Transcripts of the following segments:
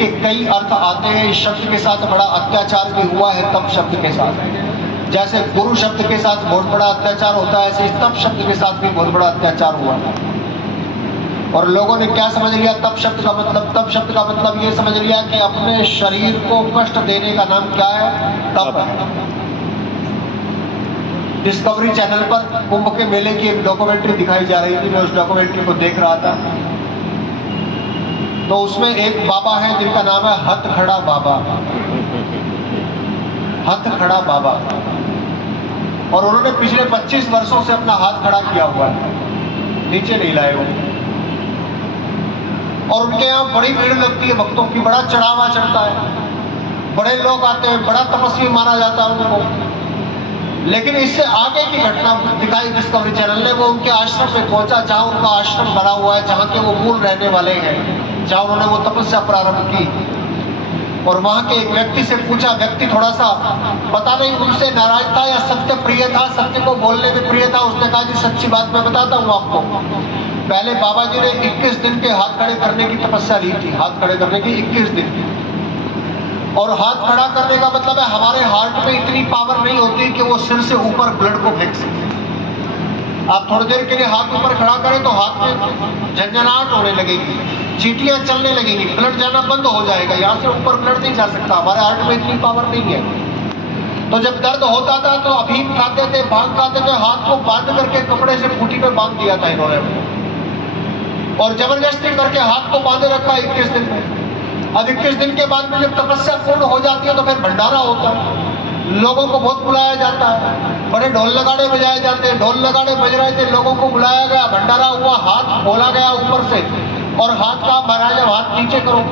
इसके कई अर्थ आते हैं। इस शब्द के साथ बड़ा अत्याचार भी हुआ है तप शब्द के साथ। जैसे गुरु शब्द के साथ बहुत बड़ा अत्याचार होता है, ऐसे इस तप शब्द के साथ भी बहुत बड़ा अत्याचार हुआ। और लोगों ने क्या समझ लिया तप शब्द का मतलब? तप शब्द का मतलब ये समझ लिया कि अपने शरीर को कष्ट देने का नाम क्या है? तप है। डिस्कवरी चैनल पर कुंभ के मेले की एक डॉक्यूमेंट्री दिखाई जा रही थी। मैं उस डॉक्यूमेंट्री को देख रहा था, तो उसमें एक बाबा है जिनका नाम है हथखड़ा बाबा। हथखड़ा बाबा। और उन्होंने पिछले 25 वर्षों से अपना हाथ खड़ा किया हुआ है, नीचे नहीं लाए हो। और उनके यहाँ बड़ी भीड़ लगती है भक्तों की, बड़ा चढ़ावा चढ़ता है, बड़े लोग आते हैं, बड़ा तपस्वी माना जाता है उनको। लेकिन इससे आगे की घटना दिखाई डिस्कवरी चैनल ने। वो उनके आश्रम में पहुंचा जहां उनका आश्रम बना हुआ है, जहां के वो मूल रहने वाले हैं, जहां उन्होंने वो तपस्या प्रारंभ की। और वहां के एक व्यक्ति से पूछा, व्यक्ति थोड़ा सा पता नहीं उनसे नाराज था या सत्य प्रिय था, सत्य को बोलने में प्रिय था। उसने कहा जी सच्ची बात मैं बताता हूँ आपको, पहले बाबा जी ने 21 दिन के हाथ खड़े करने की तपस्या ली थी, हाथ खड़े करने की 21 दिन की। और हाथ खड़ा करने का मतलब है हमारे हार्ट में इतनी पावर नहीं होती कि वो सिर से ऊपर ब्लड को फेंक सके। आप थोड़ी देर के लिए हाथ ऊपर खड़ा करें तो हाथ में झंझनाहट होने लगेगी, चींटियां चलने लगेंगी, ब्लड जाना बंद हो जाएगा, यहाँ से ऊपर ब्लड नहीं जा सकता, हमारे हार्ट में इतनी पावर नहीं है। तो जब दर्द होता था तो अफीम खाते थे, भांग खाते थे, हाथ को बांध करके कपड़े से खूंटी में बांध दिया था इन्होंने, और जबरदस्ती करके हाथ को बांधे रखा 21 दिन में। अब 21 दिन के बाद में जब तपस्या पूर्ण हो जाती है तो फिर भंडारा होता है, लोगों को बहुत बुलाया जाता है, बड़े ढोल नगाड़े बजाए जाते हैं। ढोल नगाड़े बज रहे थे, लोगों को बुलाया गया, भंडारा हुआ, हाथ खोला गया ऊपर से, और हाथ का महाराज अब हाथ नीचे करो।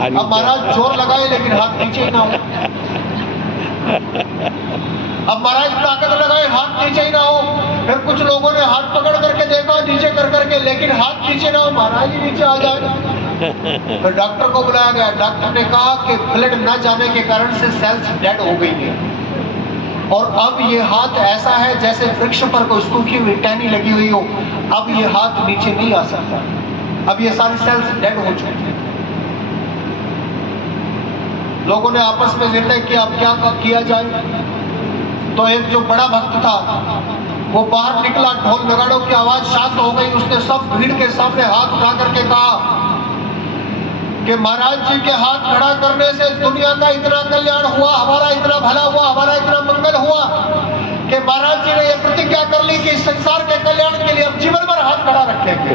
अब महाराज जोर लगाए लेकिन हाथ नीचे ना हो। अब महाराज ताकत लगाए हाथ नीचे ही ना हो। फिर कुछ लोगों ने हाथ पकड़ करके देखा नीचे कर करके, लेकिन हाथ नीचे ना हो, महाराज ही नीचे आ जाए। तो डॉक्टर को बुलाया गया। डॉक्टर ने कहा कि ब्लड न जाने के कारण से सेल्स डेड हो गई है, और अब ये हाथ ऐसा है जैसे वृक्ष पर कोई सूखी हुई टहनी लगी हुई हो। अब ये हाथ नीचे नहीं आ सकता, अब ये सारी सेल्स डेड हो चुकी हैं। लोगों ने आपस में निर्णय किया अब क्या किया जाए। तो एक जो बड़ा भक्त था वो बाहर निकला, ढोल नगाड़ों की आवाज शांत हो गई। उसने सब भीड़ के सामने हाथ उठा करके कहा कि महाराज जी के हाथ खड़ा करने से दुनिया का इतना कल्याण हुआ, हमारा इतना भला हुआ, हमारा इतना मंगल हुआ कि महाराज जी ने यह प्रतिज्ञा कर ली कि इस संसार के कल्याण के लिए अब जीवन भर हाथ खड़ा रखेंगे।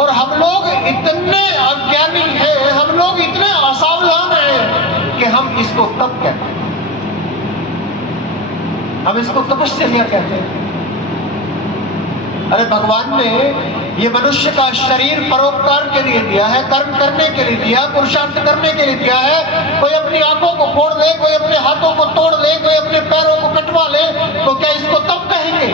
और हम लोग इतने अज्ञानी हैं, हम लोग इतने असावधान हैं कि हम इसको तप कहते हैं, हम इसको तपस्या कहते हैं। अरे भगवान ने ये मनुष्य का शरीर परोपकार के लिए दिया है, कर्म करने के लिए दिया, पुरुषार्थ करने के लिए दिया है। कोई अपनी आंखों को फोड़ ले, कोई अपने हाथों को तोड़ ले, कोई अपने पैरों को कटवा ले, तो क्या इसको तप कहेंगे?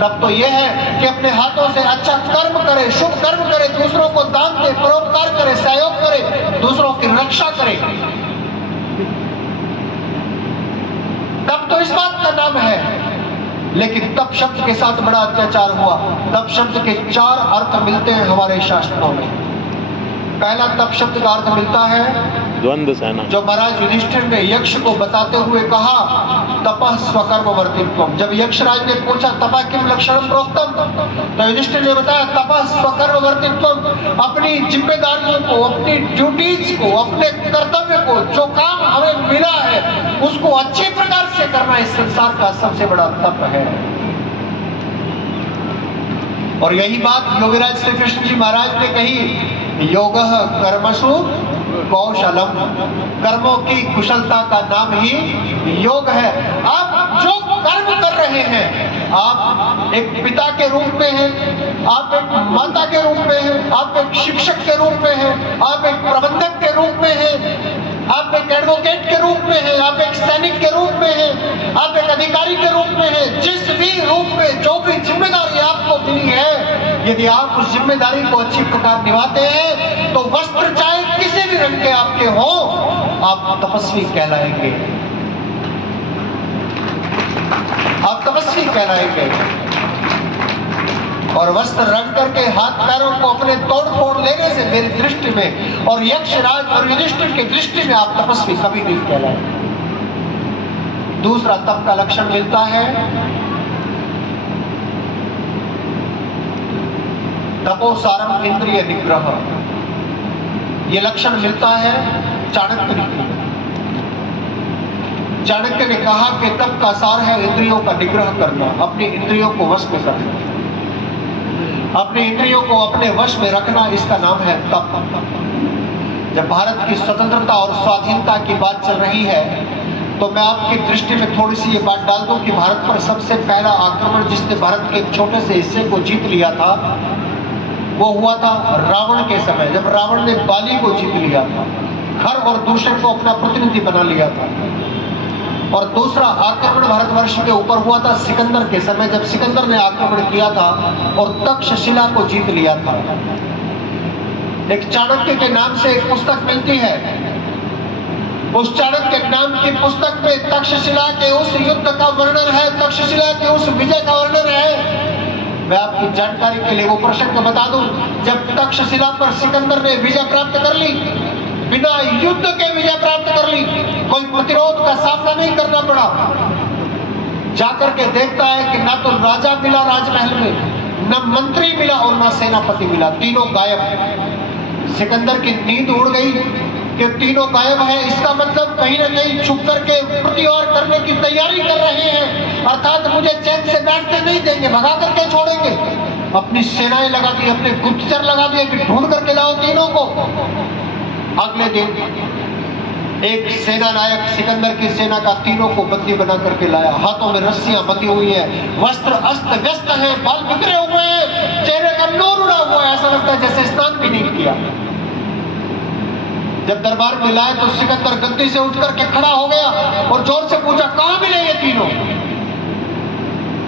तब तो यह है कि अपने हाथों से अच्छा कर्म करे, शुभ कर्म करे, दूसरों को दान दे, परोपकार करे, सहयोग करे, दूसरों की रक्षा करे, तब तो इस बात का नाम है। लेकिन तप शब्द के साथ बड़ा अत्याचार हुआ। तप शब्द के 4 अर्थ मिलते हैं हमारे शास्त्रों में। पहला तप शब्द का अर्थ मिलता है द्वंद्व सेना, जो महाराज युधिष्ठिर ने यक्ष को बताते हुए कहा तपः स्वकर्म वर्तित्वम। जब यक्षराज ने पूछा तपः किम लक्षणम प्रोक्तम, तो युधिष्ठिर ने बताया तपः स्वकर्म वर्तित्वम। अपनी जिम्मेदारियों को, अपनी ड्यूटीज को, अपने कर्तव्य को, जो काम हमें मिला है उसको अच्छे प्रकार से करना इस संसार का सबसे बड़ा तप है। और यही बात योगीराज श्री कृष्ण जी महाराज ने कही, योगः कर्मसु कौशलम। कर्मों की कुशलता का नाम ही योग है। आप जो कर्म कर रहे हैं, आप एक पिता के रूप में हैं, आप एक माता के रूप में हैं, आप एक शिक्षक के रूप में हैं, आप एक प्रबंधक के रूप में हैं, आप एक एडवोकेट के रूप में हैं, आप एक सैनिक के रूप में हैं, आप एक अधिकारी के रूप में हैं। जिस भी रूप में जो भी जिम्मेदारी आपको मिली है, यदि आप उस जिम्मेदारी को अच्छी प्रकार निभाते हैं तो वस्त्र चाहे किसी भी रंग के आपके हो, आप तपस्वी कहलाएंगे, आप तपस्वी कहलाएंगे। और वस्त्र रंग करके हाथ पैरों को अपने तोड़ फोड़ लेने से मेरी दृष्टि में और यक्षराज और युधिष्ठिर की दृष्टि में आप तपस्वी कभी नहीं कहलाए। दूसरा तप का लक्षण मिलता है तपोसारम इंद्रिय निग्रह। यह लक्षण मिलता है चाणक्य नीति। चाणक्य ने कहा कि तप का सार है इंद्रियों का निग्रह करना, अपनी इंद्रियों को वश में करना, अपनी इंद्रियों को अपने वश में रखना, इसका नाम है तप। जब भारत की स्वतंत्रता और स्वाधीनता की बात चल रही है तो मैं आपकी दृष्टि में थोड़ी सी ये बात डाल दूं कि भारत पर सबसे पहला आक्रमण जिसने भारत के एक छोटे से हिस्से को जीत लिया था वो हुआ था रावण के समय, जब रावण ने बाली को जीत लिया था, खर और दूषण को अपना प्रतिनिधि बना लिया था। और दूसरा आक्रमण भारतवर्ष के ऊपर हुआ था सिकंदर के समय, जब सिकंदर ने आक्रमण किया था और तक्षशिला को जीत लिया था। एक चाणक्य के नाम से एक पुस्तक मिलती है, उस चाणक्य नाम की पुस्तक में तक्षशिला के उस युद्ध का वर्णन है, तक्षशिला के उस विजय का वर्णन है। मैं आपकी जानकारी के लिए वो प्रसंग बता दूं, जब तक्षशिला पर सिकंदर ने विजय प्राप्त कर ली, बिना युद्ध के विजय प्राप्त कर ली, कोई प्रतिरोध का सामना नहीं करना पड़ा। जाकर के देखता है कि ना तो राजा मिला राजमहल में, न मंत्री मिला और न सेनापति मिला, तीनों गायब। सिकंदर की नींद उड़ गई कि तीनों गायब है, इसका मतलब कहीं ना कहीं छुप करके प्रतिवार करने की तैयारी कर रहे हैं, अर्थात मुझे चैन से बैठने नहीं देंगे, भगा करके छोड़ेंगे। अपनी सेनाएं लगा दी, अपने गुप्तचर लगा दिए कि ढूंढ करके लाओ तीनों को। अगले दिन एक सेना नायक सिकंदर की सेना का तीनों को बंदी बना करके लाया, हाथों में रस्सियां बंधी हुई है, वस्त्र अस्त व्यस्त है, बाल बिखरे हुए हैं, चेहरे का नूर उड़ा हुआ है, ऐसा लगता है जैसे स्नान भी नहीं किया। जब दरबार में लाए तो सिकंदर गद्दी से उठ करके खड़ा हो गया और जोर से पूछा, कहां मिले ये तीनों?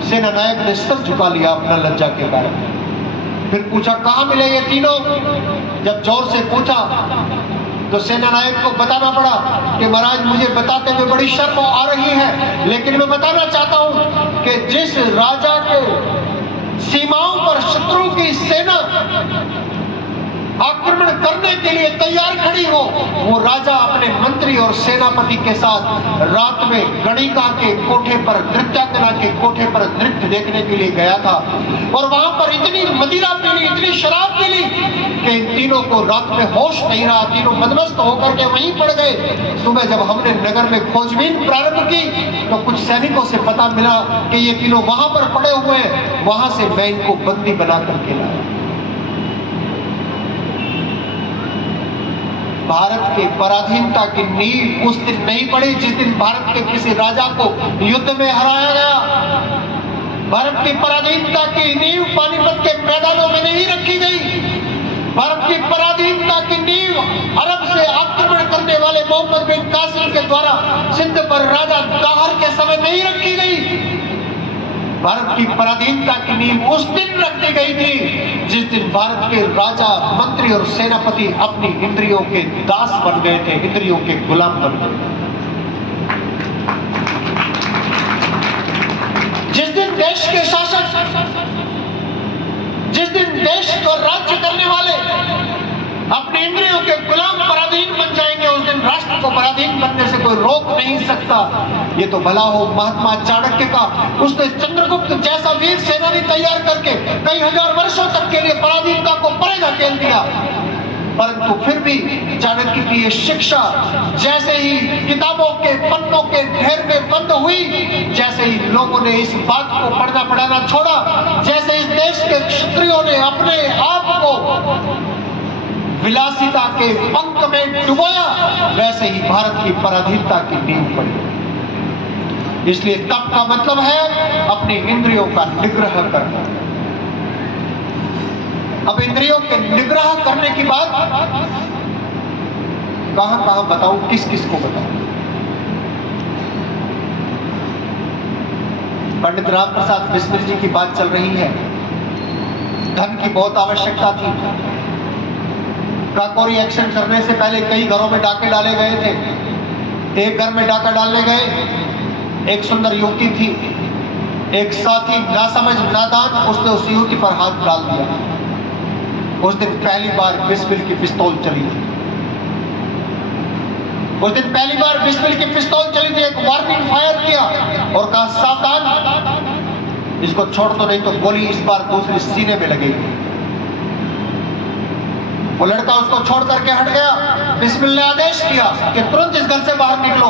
सेना नायक ने सर झुका लिया अपना लज्जा के कारण। फिर पूछा, कहां मिले ये तीनों? जब जोर से पूछा तो सेना नायक को बताना पड़ा कि महाराज मुझे बताते हुए बड़ी शर्म आ रही है, लेकिन मैं बताना चाहता हूं कि जिस राजा के सीमाओं पर शत्रु की सेना आक्रमण करने के लिए तैयार खड़ी हो, वो राजा अपने मंत्री और सेनापति के साथ रात में गणिका के कोठे पर, नृत्यांगना के कोठे पर नृत्य देखने के लिए गया था। और वहां पर इतनी मदिरा पीली, इतनी शराब पीली कि इन तीनों को रात में होश नहीं रहा, तीनों मदमस्त होकर के वहीं पड़ गए। सुबह जब हमने नगर में खोजबीन प्रारंभ की तो कुछ सैनिकों से पता मिला कि ये तीनों वहां पर पड़े हुए हैं, वहां से मैं इनको बंदी बना करके लाया। भारत के पराधीनता की नींव उस दिन नहीं पड़ी जिस दिन भारत के किसी राजा को युद्ध में हराया गया। भारत की पराधीनता की नींव पानीपत के मैदानों में नहीं रखी गई। भारत की पराधीनता की नींव अरब से आक्रमण करने वाले मोहम्मद बिन कासिम के द्वारा सिंध पर राजा दाहर के समय नहीं रखी गई। भारत की पराधीनता की नींव उस दिन रख दी गई थी जिस दिन भारत के राजा, मंत्री और सेनापति अपनी इंद्रियों के दास बन गए थे, इंद्रियों के गुलाम बन गए। जिस दिन देश के शासक, जिस दिन देश को राज्य करने वाले अपनी इंद्रियों के गुलाम पराधीन बन जाएंगे, उस दिन राष्ट्र को पराधीन बनने से कोई रोक नहीं सकता। ये तो भला हो महात्मा चाणक्य का, उसने चंद्रगुप्त जैसा वीर सेनानी तैयार करके कई हजार वर्षों तक के लिए पराधीनता को परे धकेल दिया। परंतु फिर भी चाणक्य की ये शिक्षा जैसे ही किताबों के पन्नों के ढेर में बंद हुई, जैसे ही लोगों ने इस बात को पढ़ना पढ़ाना छोड़ा, जैसे इस देश के क्षत्रियों ने अपने आप को विलासिता के पंख में डुबोया, वैसे ही भारत की पराधीनता की नींव पड़ी। इसलिए तप का मतलब है अपनी इंद्रियों का निग्रह करना। अब इंद्रियों के निग्रह करने की बात कहां कहां बताऊं, किस किस को बताऊं? पंडित राम प्रसाद बिस्मिल जी की बात चल रही है। धन की बहुत आवश्यकता थी। काकोरी एक्शन करने से पहले कई घरों में डाके डाले गए थे। एक घर में डाका डालने गए, एक सुंदर युवती थी, एक साथी नासमझ नादान उसने उस युवती पर हाथ डाल दिया। उस दिन पहली बार बिस्मिल की पिस्तौल चली थी। उस दिन पहली बार बिस्मिल की पिस्तौल चली थी। एक वार्निंग फायर किया और कहा सावधान, इसको छोड़ दो नहीं तो गोली इस बार दूसरी सीने में लगेगी। वो लड़का उसको छोड़ करके हट गया। बिस्मिल ने आदेश किया कि तुरंत इस घर से बाहर निकलो,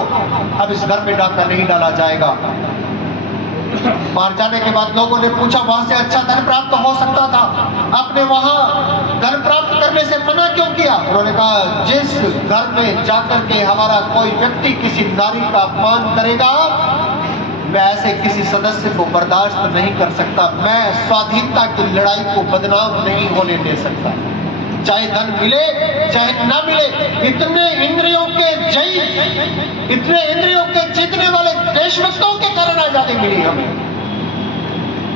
अब इस घर में डाका नहीं डाला जाएगा। बाहर जाने के बाद लोगों ने पूछा वहां से अच्छा धन प्राप्त हो सकता था, आपने वहां धन प्राप्त करने से मना क्यों किया? उन्होंने कहा जिस घर में जाकर के हमारा कोई व्यक्ति किसी नारी का अपमान करेगा, मैं ऐसे किसी सदस्य को बर्दाश्त नहीं कर सकता। मैं स्वाधीनता की लड़ाई को बदनाम नहीं होने दे सकता, चाहे धन मिले चाहे ना मिले। इतने इंद्रियों के जयी, इतने इंद्रियों के जीतने वाले देशभक्तों के कारण आजादी मिली हमें।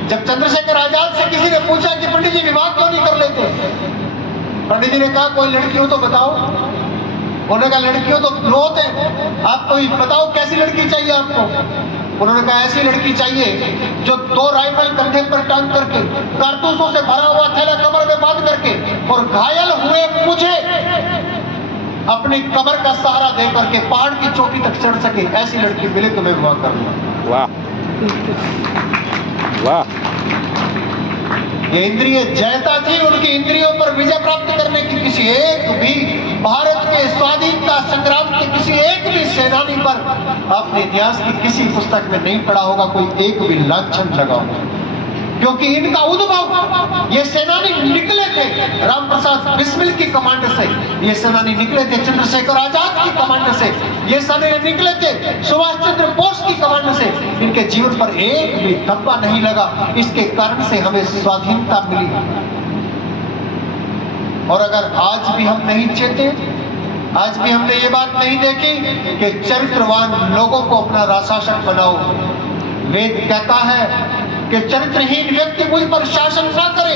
जब चंद्रशेखर आजाद से किसी ने पूछा कि पंडित जी विवाह क्यों नहीं कर लेते, पंडित जी ने कहा कोई लड़की हो तो बताओ। उन्होंने कहा लड़कियों तो बहुत है, आप कोई बताओ कैसी लड़की चाहिए आपको? उन्होंने कहा ऐसी लड़की चाहिए जो 2 राइफल कंधे पर टांग करके, कारतूसों से भरा हुआ थैला कमर में बांध करके और घायल हुए मुझे अपनी कमर का सहारा दे करके पहाड़ की चोटी तक चढ़ सके। ऐसी लड़की मिले तो मैं विवाह करूंगा। वाह वाह। ये इंद्रिय जयता थी, उनकी इंद्रियों पर विजय प्राप्त करने की किसी एक भी भारत के स्वाधीनता संग्राम के किसी एक भी सेनानी पर आपने इतिहास की किसी पुस्तक में नहीं पढ़ा होगा कोई एक भी लांछन लगा होगा, क्योंकि इनका उद्भव ये सेनानी निकले थे राम प्रसाद बिस्मिल की कमांड से, ये सेनानी निकले थे चंद्रशेखर आजाद की कमांड से, ये सेनानी निकले थे सुभाष चंद्र बोस की कमांड से। इनके जीवन पर एक भी धब्बा नहीं लगा, इसके कारण से हमें स्वाधीनता मिली। और अगर आज भी हम नहीं चेते, आज भी हमने ये बात नहीं देखी कि चरित्रवान लोगों को अपना राजशासक बनाओ। वेद कहता है कि चरित्रहीन व्यक्ति मुझ पर शासन ना करे।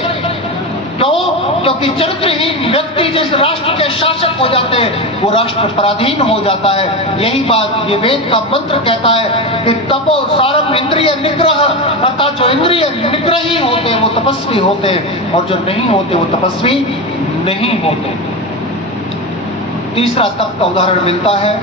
क्यों? क्योंकि चरित्रहीन व्यक्ति जिस राष्ट्र के शासक हो जाते हैं वो राष्ट्र पराधीन हो जाता है। यही बात ये वेद का मंत्र कहता है कि तपो सारम इंद्रिय निग्रह, अर्थात जो इंद्रिय निग्रही होते हैं वो तपस्वी होते हैं और जो नहीं होते वो तपस्वी नहीं होते। तीसरा तप का उदाहरण मिलता है